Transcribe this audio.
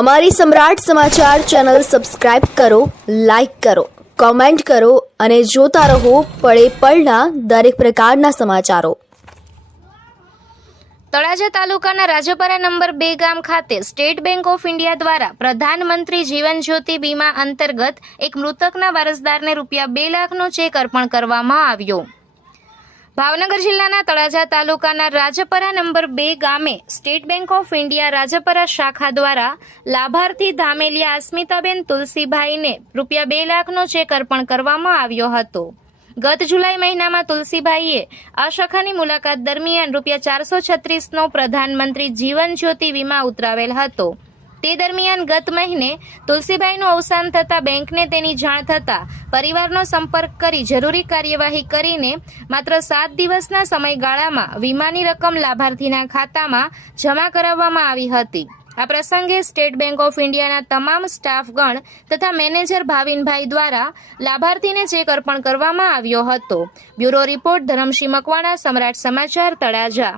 અમારી સમ્રાટ સમાચાર channel subscribe કરો, લાઇક કરો, કોમેન્ટ કરો અને જોતા રહો પળે પળના દરેક પ્રકારના સમાચારો. તળાજા તાલુકાના રાજપરા નંબર બે ગામ ખાતે સ્ટેટ બેંક ઓફ ઇન્ડિયા દ્વારા પ્રધાનમંત્રી જીવન જ્યોતિ બીમા અંતર્ગત એક મૃતકના વારસદારને રૂપિયા બે લાખનો ચેક અર્પણ કરવામાં આવ્યો. ભાવનગર જિલ્લાના તળાજા તાલુકાના રાજપરા નંબર બે ગામે state bank of India Rajpara શાખા દ્વારા લાભાર્થી ધામેલિયા અસ્મિતાબેન તુલસીભાઈને રૂપિયા બે લાખનો ચેક અર્પણ કરવામાં આવ્યો હતો. ગત જુલાઈ મહિનામાં તુલસીભાઈએ આ શાખાની મુલાકાત દરમિયાન રૂપિયા ચારસો છત્રીસનો પ્રધાનમંત્રી જીવન જ્યોતિ વીમા ઉતરાવેલ હતો. તે દરમિયાન ગત મહિને તુલસીભાઈનું અવસાન થતાં બેંકને તેની જાણ થતાં પરિવારનો સંપર્ક કરી જરૂરી કાર્યવાહી કરીને માત્ર સાત દિવસના સમયગાળામાં વીમાની રકમ લાભાર્થીના ખાતામાં જમા કરાવવામાં આવી હતી. આ પ્રસંગે સ્ટેટ બેંક ઓફ ઇન્ડિયાના તમામ સ્ટાફગણ તથા મેનેજર ભાવિનભાઈ દ્વારા લાભાર્થીને ચેક અર્પણ કરવામાં આવ્યો હતો. બ્યુરો રિપોર્ટ ધરમસિંહ મકવાણા, સમ્રાટ સમાચાર, તળાજા.